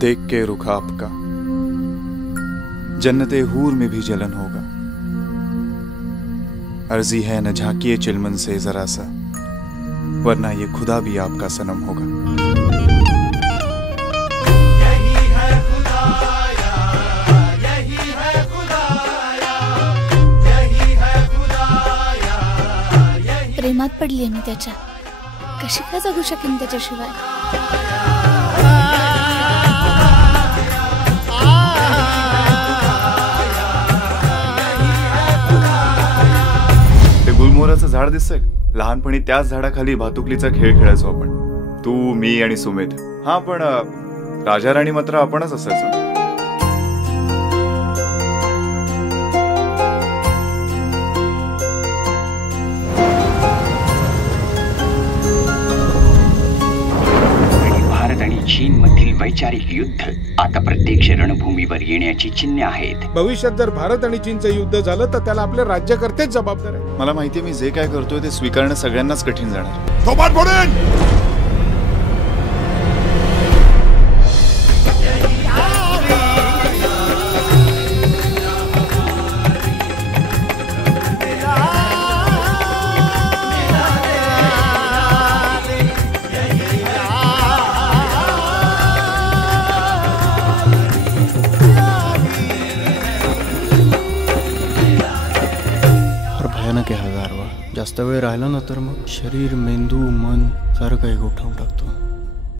देख के रुख आपका जन्नते हूर में भी जलन होगा। अर्जी है न झांकिए चिलमन से जरा सा, वरना ये खुदा भी आपका सनम होगा। यही है खुदाया, यही है खुदाया, यही है खुदाया, यही। प्रेमात पडलीये मी त्याच्या, कशी काय जगू शकेन त्याच्याशिवाय? गुलमोहराचं झाड दिसतंय, लहानपणी त्याच झाडाखाली भातुकलीचा खेळ खेळायचो आपण, तू मी आणि सुमेध। हा, पण राजा राणी मात्र आपणच असायचो। भारत आणि चीन मधील वैचारिक युद्ध आता प्रत्यक्ष रणभूमीवर येण्याची चिन्हे आहेत। भविष्यात जर भारत आणि चीनचं युद्ध झालं तर त्याला आपले राज्यकर्तेच जबाबदार आहे। मला माहितीये मी जे काय करतोय ते स्वीकारणं सगळ्यांनाच कठीण जाणार। भयानक आहे हा गारवा, जास्त वेळ राहिला ना तर मग शरीर, मेंदू, मन सारं काही गोठवून टाकतो।